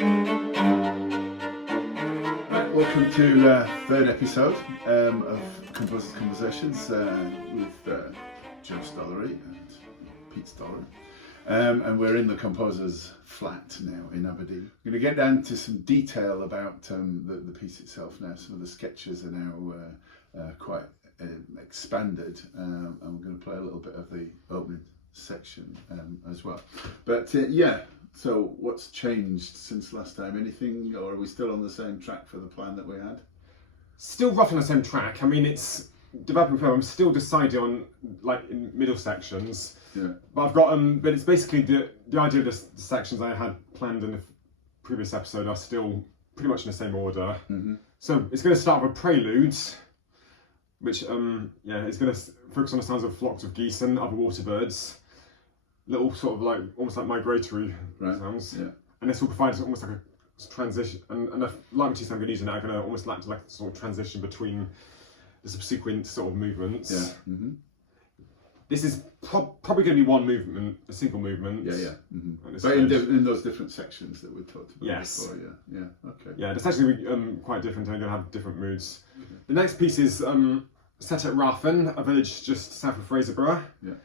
Welcome to third episode of Composers Conversations with Joe Stollery and Pete Stollery. And we're in the composer's flat now in Aberdeen. We're going to get down to some detail about the piece itself now. Some of the sketches are now quite expanded, and we're going to play a little bit of the opening section as well. But yeah. So what's changed since last time? Anything, or are we still on the same track for the plan that we had? Still roughly on the same track. I mean, it's developing further. I'm still deciding on like in middle sections. Yeah. But I've got but it's basically the idea of the sections I had planned in the previous episode are still pretty much in the same order. Mm-hmm. So it's going to start with a prelude, which yeah, it's going to focus on the sounds of flocks of geese and other water birds. Little sort of like almost like migratory sounds, yeah. And this will provide almost like a transition. And the light motifs I'm going to use in that are going to almost act like a sort of transition between the subsequent sort of movements. Yeah. Mm-hmm. This is probably going to be one movement, a single movement. Yeah, yeah. Mm-hmm. But in those different sections that we talked about before, yeah, okay. Yeah, it's actually quite different. And they're going to have different moods. Okay. The next piece is set at Raffen, a village just south of Fraserburgh. Yeah.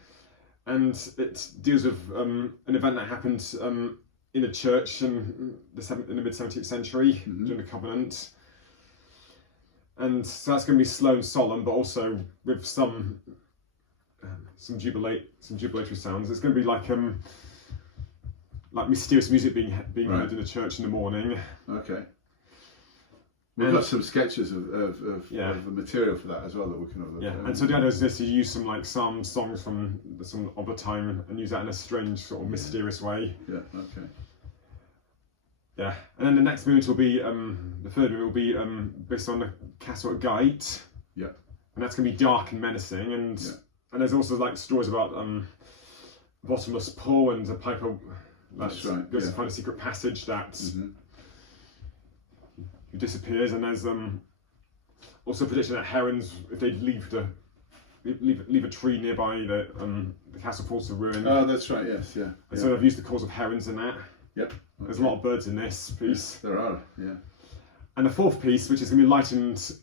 And it deals with an event that happened in a church in the mid 17th century during the Covenant. And so that's going to be slow and solemn, but also with some jubilatory sounds. It's going to be like mysterious music being heard in the church in the morning. Okay. We've got some sketches of the material for that as well that we can have a look at. And so the idea is just to use some like psalm songs from some of the time and use that in a strange sort of mysterious way. Yeah, okay. Yeah, and then the next movement will be, the third movement will be based on the castle at Gate. Yeah. And that's going to be dark and menacing, and there's also like stories about bottomless pool and a piper goes to find a secret passage that disappears, and there's also a prediction that herons, if they leave a tree nearby, the castle falls to ruin. Oh, that's right. Yes, yeah. And so I've used the calls of herons in that. Yep. Okay. There's a lot of birds in this piece. Yes, there are. Yeah. And the fourth piece, which is going to be lightened,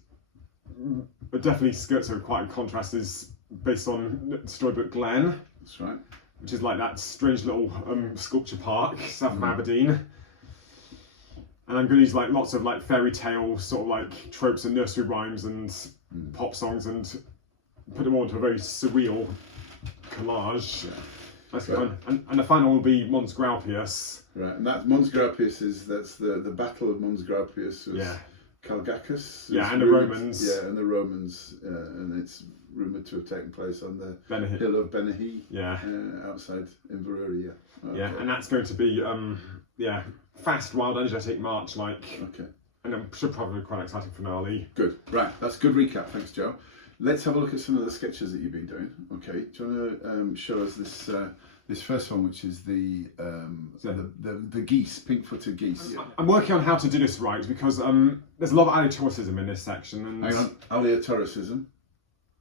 but definitely skirts over quite in contrast, is based on the storybook Glen. That's right. Which is like that strange little sculpture park south of Aberdeen. And I'm going to use like lots of like fairy tale sort of like tropes and nursery rhymes and pop songs and put them all into a very surreal collage. Yeah. That's fun. And the final will be Mons Graupius. Right, and that Mons Graupius that's the Battle of Mons Graupius was Calgacus. Yeah, and the Romans. Yeah, and the Romans, and it's rumoured to have taken place on the hill of Benahi. Yeah. Outside Inverurie. Yeah. Okay. Yeah, and that's going to be fast, wild, energetic march like. Okay. And I'm sure probably quite an exciting finale. Good. Right, that's a good recap. Thanks, Joe. Let's have a look at some of the sketches that you've been doing. Okay, do you want to show us this first one, which is the geese, pink-footed geese? Yeah. I'm working on how to do this right because there's a lot of aleatoricism in this section. And hang on, aleatoricism.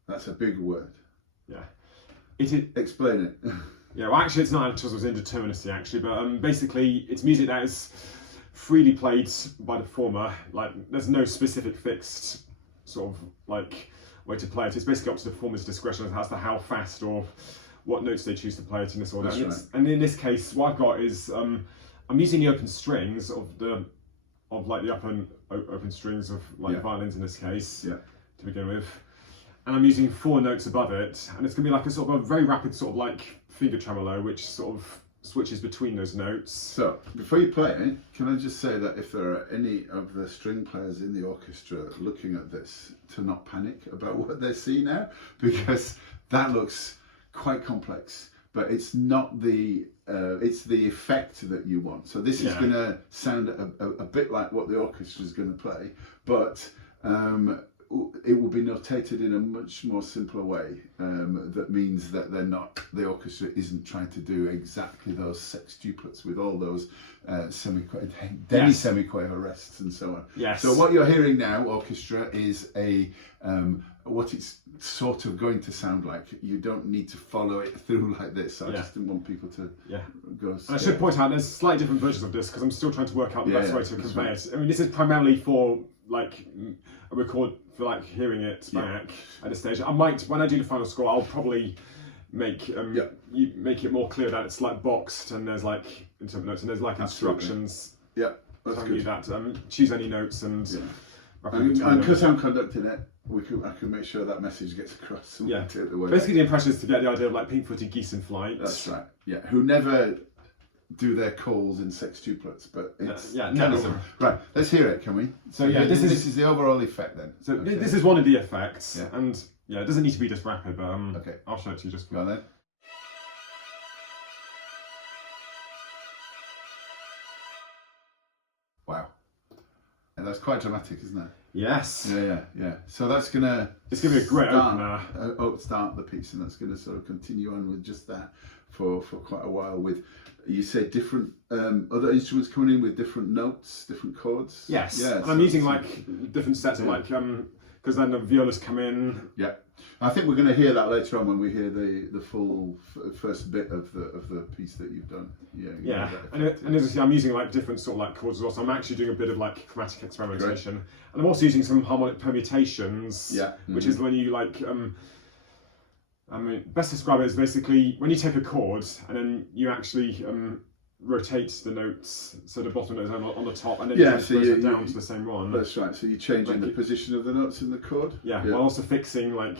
That's a big word. Yeah. Explain it. Yeah, well, actually, it's not aleatoricism, it's indeterminacy, actually. But basically, it's music that is freely played by the performer. Like, there's no specific fixed sort of like way to play it. It's basically up to the performer's discretion as to how fast or what notes they choose to play it in this order. And in this case, what I've got is I'm using the open strings of the open strings of violins in this case to begin with, and I'm using 4 notes above it, and it's going to be like a sort of a very rapid sort of like finger tremolo, which sort of switches between those notes. So before you play it, can I just say that if there are any of the string players in the orchestra looking at this, to not panic about what they see now, because that looks quite complex, but it's not it's the effect that you want. So this is going to sound a bit like what the orchestra is going to play, but it will be notated in a much more simpler way. That means that the orchestra isn't trying to do exactly those sextuplets with all those demi-semiquaver rests and so on. Yes. So what you're hearing now, orchestra, is a what it's sort of going to sound like. You don't need to follow it through like this. I just didn't want people to go. And I should point out there's slightly different versions of this because I'm still trying to work out the best way to convey it. I mean, this is primarily for like a record for like hearing it back at this stage. I might, when I do the final score, I'll probably make you make it more clear that it's like boxed and there's like intermittent notes and there's like instructions. Yeah, that's telling good. you that choose any notes and. And because I'm conducting it, I can make sure that message gets across. And take the way basically, the impression is to get the idea of like pink-footed geese in flight. That's right. Yeah, who never do their calls in sextuplets, but it's never. Right. Let's hear it, can we? So this is the overall effect then. So this is one of the effects, and it doesn't need to be just rapid, but okay, I'll show it to you just. Go on then. Wow. And that's quite dramatic, isn't it? Yes. Yeah. So that's gonna. It's gonna be a great opener. Start the piece, and that's gonna sort of continue on with just that for quite a while. With, you say, different other instruments coming in with different notes, different chords. Yes. Yeah. And I'm using like different sets of like because then the violas come in. Yeah. I think we're going to hear that later on when we hear the full first bit of the piece that you've done. Yeah. And as I say, I'm using like different sort of like chords as well. So I'm actually doing a bit of like chromatic experimentation, and I'm also using some harmonic permutations. Yeah. Which is when you like I mean, best to describe it is basically when you take a chord and then you actually rotate the notes so the bottom note is on the top, and then you transfer it down to the same one. That's right. So you're changing the position of the notes in the chord. Yeah. While also fixing like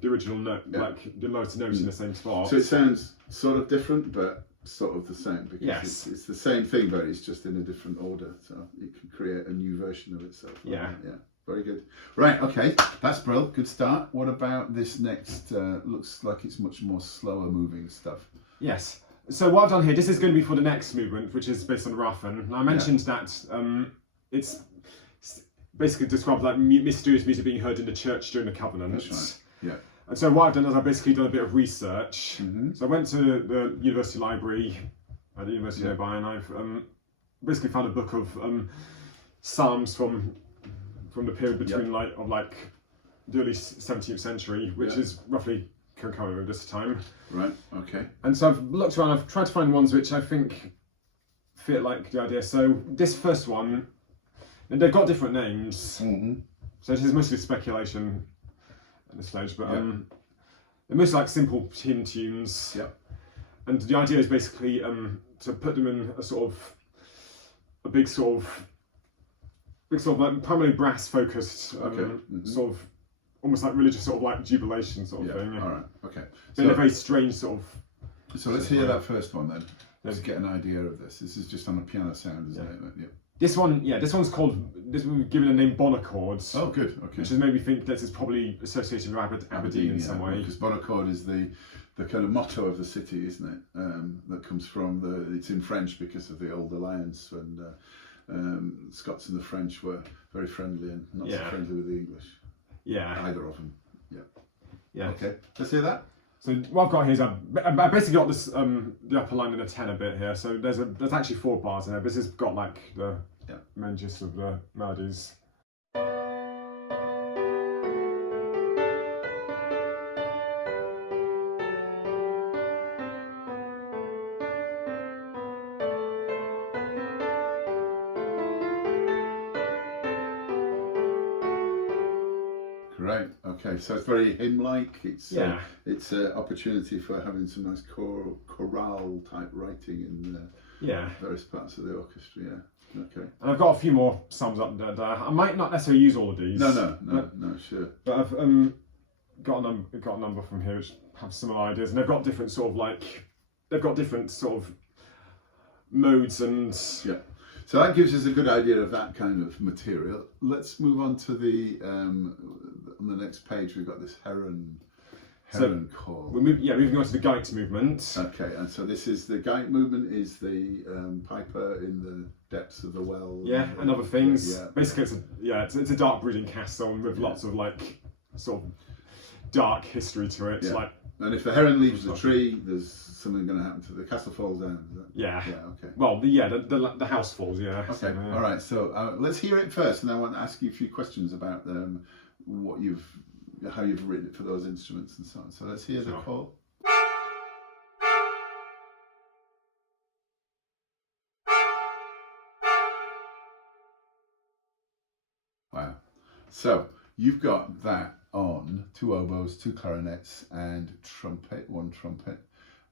the original note, like the lowest notes in the same spot. So it sounds sort of different, but sort of the same, because it's the same thing, but it's just in a different order. So it can create a new version of itself. Yeah. Very good. Right, okay, that's brilliant. Good start. What about this next? Looks like it's much more slower moving stuff. Yes. So what I've done here, this is going to be for the next movement, which is based on Raffen. Now I mentioned that it's basically described like mysterious music being heard in the church during the Covenant. That's right. Yeah. And so what I've done is I've basically done a bit of research. So I went to the university library at the university nearby, and I've basically found a book of psalms from the period between like the early 17th century, which is roughly concurrent with this time. Right. Okay. And so I've looked around. I've tried to find ones which I think fit like the idea. So this first one, and they've got different names. So this is mostly speculation at this stage, but they're mostly like simple hymn tunes. Yeah. And the idea is basically to put them in a sort of a big sort of like primarily brass focused sort of almost like religious sort of like jubilation sort of thing. All right. Okay. So in a very strange sort of. So let's hear that first one then. Let's get an idea of this. This is just on a piano sound, isn't it? Yeah. This one, this one's called. This we've given a name Bonachords. Oh, good. Okay. Which has made me think that it's probably associated with Aberdeen in some way. Because Bonachord is the kind of motto of the city, isn't it? That comes from it's in French because of the old alliance, and Scots and the French were very friendly and not so friendly with the English. Yeah. Either of them. Yeah. Okay. Let's hear that. So what I've got here is I basically got this the upper line in a tenor bit here. So there's actually 4 bars in there, but this has got like the main gist of the melodies. Great. Okay, so it's very hymn-like. It's an opportunity for having some nice chorale type writing in various parts of the orchestra. Yeah. Okay. And I've got a few more psalms up there. I might not necessarily use all of these. No, sure. But I've got a number from here which have similar ideas, and they've got different sort of modes and So that gives us a good idea of that kind of material. Let's move on to on the next page. We've got this heron call. Moving on to the Geit movement. Okay, and so this is the Geit movement. Is the piper in the depths of the well? Yeah, and other things. Yeah. Basically, it's a dark brooding castle with lots of like sort of dark history to it. Yeah. Like, and if the heron leaves the tree, there's something going to happen to the castle. Falls down. Is that? Yeah. Yeah. Okay. Well, the house falls. Yeah. Okay. So, All right. So let's hear it first, and I want to ask you a few questions about what you've how you've written it for those instruments and so on. So let's hear the call. Wow. So you've got that on 2 oboes, 2 clarinets, and trumpet, 1 trumpet.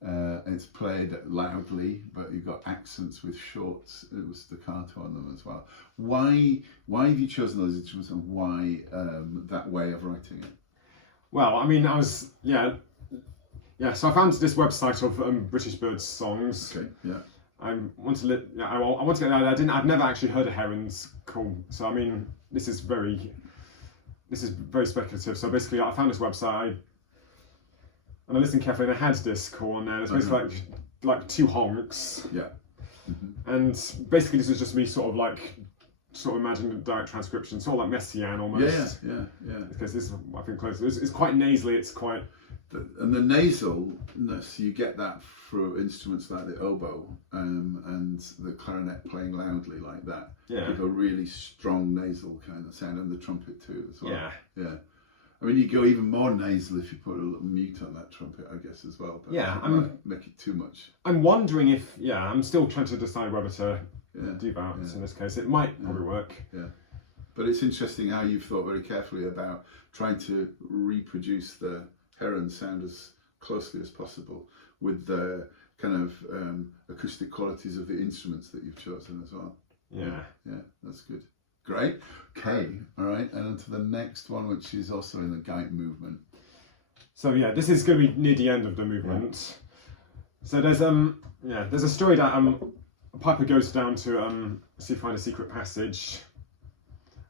And it's played loudly, but you've got accents with shorts, staccato on them as well. Why have you chosen those instruments, and why that way of writing it? Well, I mean, so I found this website of British Birds songs. Okay, yeah. I want to get I've never actually heard a heron's call, so I mean, this is very speculative. So basically, I found this website, and I listened carefully, and I had this call on there. It's basically like 2 honks. Yeah. And basically, this is just me sort of imagining a direct transcription, sort of like Messiaen almost. Yeah. Because this is, I think, close. It's quite nasally. It's quite. And the nasalness, you get that through instruments like the oboe and the clarinet playing loudly like that. Yeah. Give a really strong nasal kind of sound, and the trumpet too as well. Yeah. I mean, you go even more nasal if you put a little mute on that trumpet, I guess, as well. But yeah, make it too much. I'm wondering if, I'm still trying to decide whether to do that in this case. It might probably work. Yeah. But it's interesting how you've thought very carefully about trying to reproduce the heron sound as closely as possible with the kind of acoustic qualities of the instruments that you've chosen as well. Yeah, that's good. Great. Okay, all right, and on to the next one, which is also in the Geit movement. So this is going to be near the end of the movement. So there's a story that a piper goes down to find a secret passage,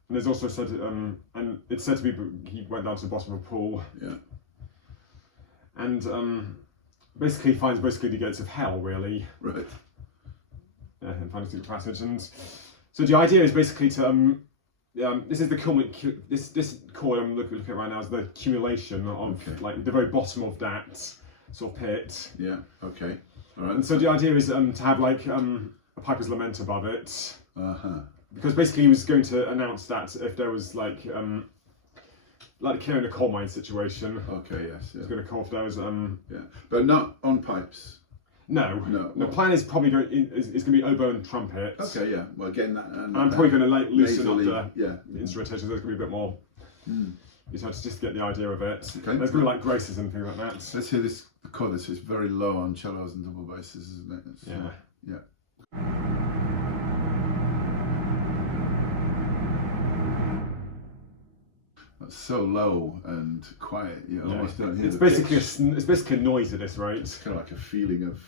and there's also said and it's said to be he went down to the bottom of a pool. Yeah. And basically finds the gates of hell, really. Right. Yeah, and finds a secret passage, and so the idea is basically to this is the this chord I'm looking at right now is the accumulation of like the very bottom of that sort of pit. Yeah. Okay. All right. And so the idea is to have like a piper's lament above it. Because basically he was going to announce that if there was like a clear in a coal mine situation. Okay. Yes. Yeah. He's going to call if there was but not on pipes. No. The plan is probably going to be oboe and trumpet. Okay, yeah. Well, again, I'm probably going to like loosen up the instrumentation. There's going to be a bit more. You have to just get the idea of it. Okay. There's going to be like graces and things like that. Let's hear this chord. This is very low on cellos and double basses, isn't it? It's, yeah. So low and quiet, you almost don't hear it's basically a noise at this rate. It's kind of like a feeling of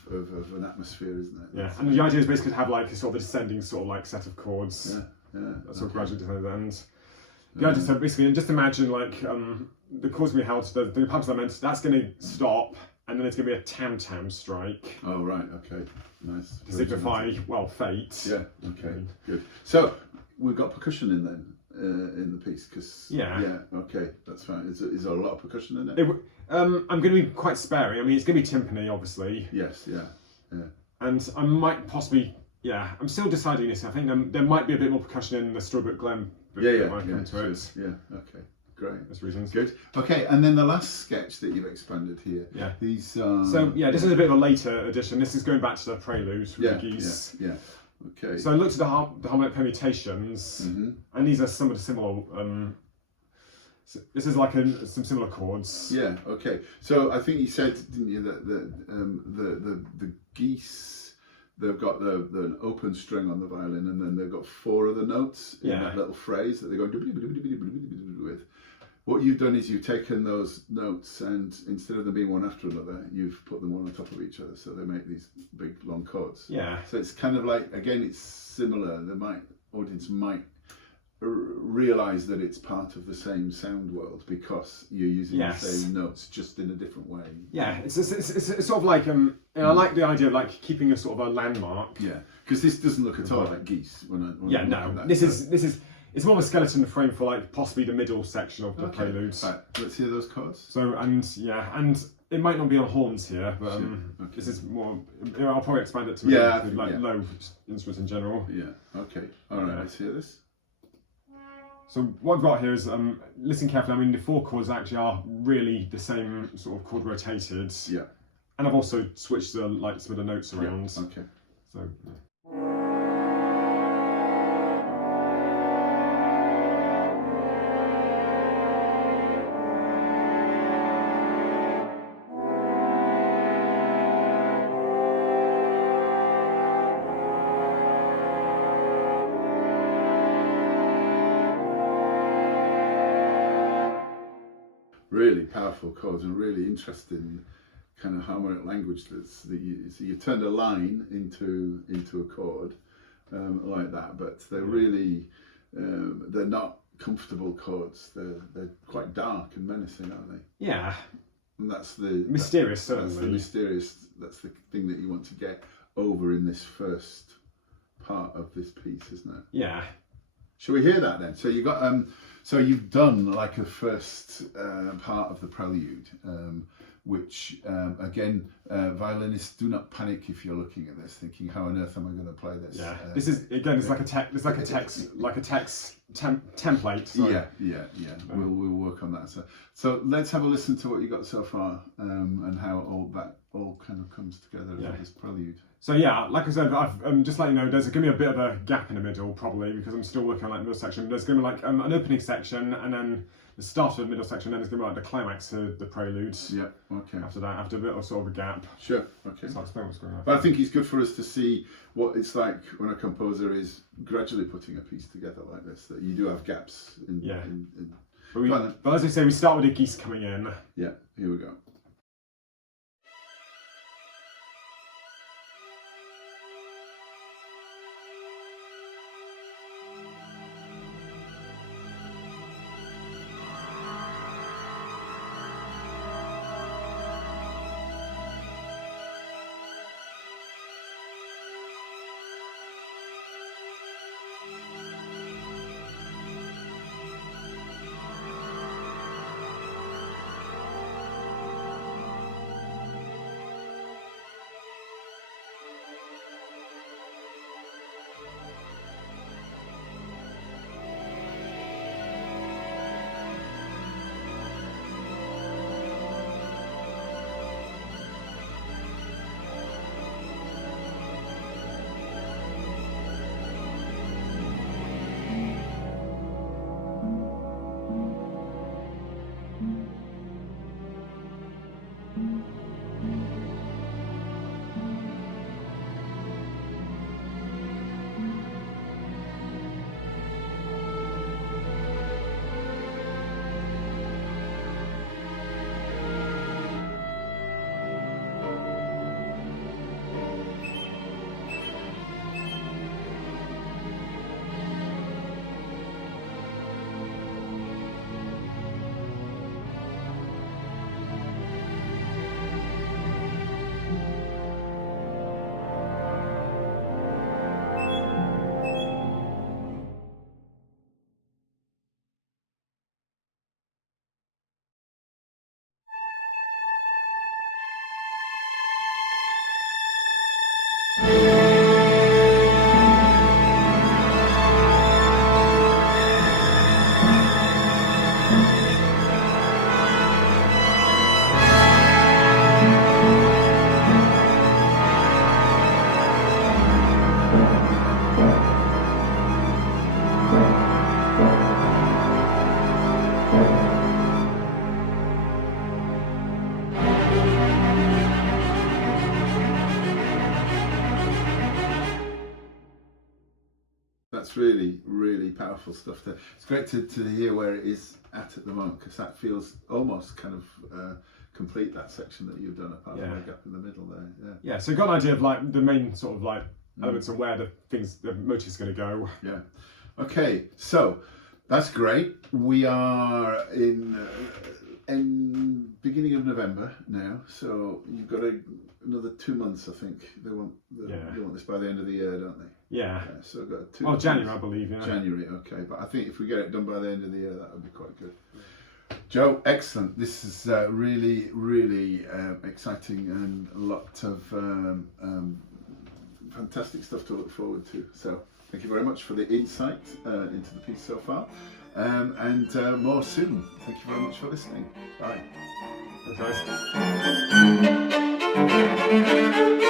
an atmosphere, isn't it? Yeah, and the idea is basically to have like a sort of a descending sort of like set of chords. That sort of gradually descends, and the idea is basically just imagine like the chords we held, the piper's lament, that's going to stop, and then it's going to be a tam-tam strike. Oh right, okay, nice. To signify fate. Yeah, okay, good. So we've got percussion in then. In the piece, because okay, that's fine. Is there a lot of percussion in it? I'm going to be quite sparing. I mean, it's going to be timpani, obviously. Yes, yeah. And I might possibly, I'm still deciding this. I think there might be a bit more percussion in the Strawbrook Glen. Yeah, okay, great. There's reasons. Good. Okay, and then the last sketch that you've expanded here. Yeah. These. So this is a bit of a later addition. This is going back to the prelude with the geese. Yeah. Okay. So I looked at the harmonic permutations, and these are some of the similar. So this is like some similar chords. Yeah. Okay. So I think you said, didn't you, that the geese, they've got the open string on the violin, and then they've got 4 other notes in that little phrase that they go with. What you've done is you've taken those notes, and instead of them being one after another, you've put them one on top of each other, so they make these big long chords. Yeah. So it's kind of like, again, it's similar. Audience might realise that it's part of the same sound world because you're using the same notes, just in a different way. Yeah, it's sort of like I like the idea of like keeping a sort of a landmark. Yeah, because this doesn't look at all like geese. This is. It's more of a skeleton frame for like possibly the middle section of the prelude. Right, let's hear those chords. So and it might not be on horns here, but this is more. I'll probably expand it to low instruments in general. Yeah. Okay. All right. Let's hear this. So what I've got here is, listen carefully, I mean the 4 chords actually are really the same sort of chord rotated. Yeah. And I've also switched the, like, some of the notes around. Yeah. Okay. So, yeah. Really powerful chords and really interesting kind of harmonic language. So you turned a line into a chord like that, but they're really they're not comfortable chords. They're quite dark and menacing, aren't they? Yeah. And that's the Mysterious, certainly. That's the mysterious. That's the thing that you want to get over in this first part of this piece, isn't it? Yeah. Shall we hear that then? So you got so you've done like a first part of the prelude, which again, violinists, do not panic if you're looking at this, thinking, how on earth am I going to play this? Yeah. This is, again, it's like a text template. Sorry. Yeah. We'll work on that. So let's have a listen to what you got so far, and how all kind of comes together as this prelude. So yeah, like I said, I've just let you know, there's going to be a bit of a gap in the middle, probably, because I'm still working on that middle section. There's going to be like an opening section, and then the start of the middle section, then there's going to be like the climax of the prelude. Yeah, okay. After that, after a bit of sort of a gap. Sure, okay. So I'll explain what's going on. But I think it's good for us to see what it's like when a composer is gradually putting a piece together like this, that you do have gaps in. Yeah. In but as I say, we start with the geese coming in. Yeah, here we go. That's really, really powerful stuff there. It's great to hear where it is at the moment, because that feels almost kind of complete, that section that you've done, apart from the gap in the middle there. Yeah, so you got an idea of like the main sort of like elements and where the motif's going to go. Yeah. Okay, so that's great. We are in beginning of November now, so you've got another 2 months, I think. They want this by the end of the year, don't they? Yeah. So we've got 2 months. January, I believe. Yeah. January, okay. But I think if we get it done by the end of the year, that would be quite good. Joe, excellent. This is really, really exciting, and a lot of fantastic stuff to look forward to. So thank you very much for the insight into the piece so far. and more soon. Thank you very much for listening. Bye. Thanks, guys.